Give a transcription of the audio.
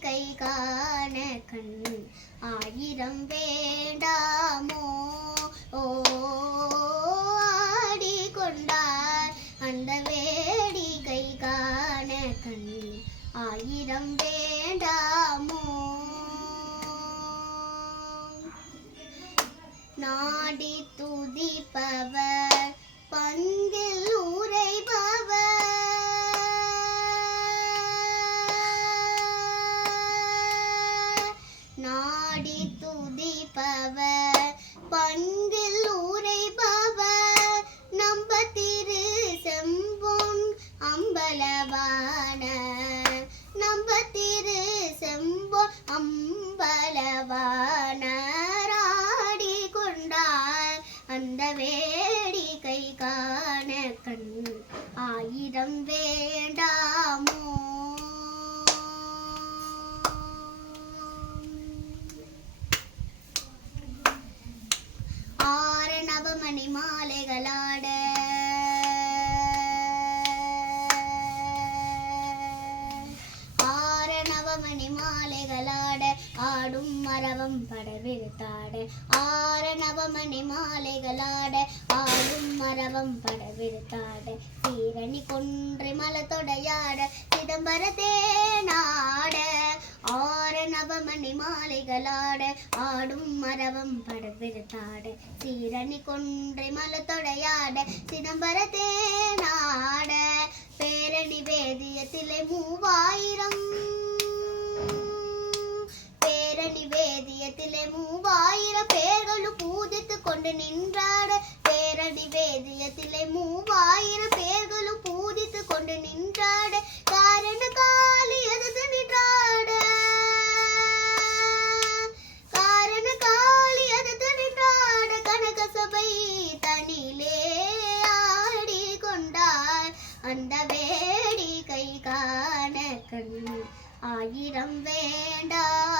கை காண. கண் ஆயிரம் வேண்டாமோ? ஓடி கொண்டார். அந்த வேடி கை காண கண். ஆயிரம் வேண்டாமோ? நாடி துதிப்ப துதிப்பவர் பங்கில் உரைபவர் நம்ப திரு செம்பொன் அம்பலவான. நம்ப திரு செம்பொன் அம்பலவானாடி கொண்டார் அந்த வேடிக்கை காண கண். ஆயிரம் வே மணி மாலைகளாட. ஆறு நவமணி மாலைகளாட. ஆடும் மரவம் படவிருத்தாட ஆறு நவமணி மாலைகளாட. ஆடும் மரவம் படவிருத்தாட சீரணி கொன்று மலத்தொடையாட சிதம்பரத்தே நாட மணி மாலைகளாட ஆடும் மரவம் படவிருத்தாட. சீரணி கொன்றை மலத்தொடையாட சிதம்பர தேனாட பேரணி வேதியத்திலே மூவாயிரம். பேரணி வேதியத்திலே மூவாயிரம். பேர்களும் பூஜித்து கொண்டு நின்றாட. பேரணி வேதியத்திலே மூவாயிரம். பேர்களும் பூஜித்து கொண்டு நின்றாட. காரண கால அந்த வேடிக்கை காண கண் ஆயிரம் வேண்டாம்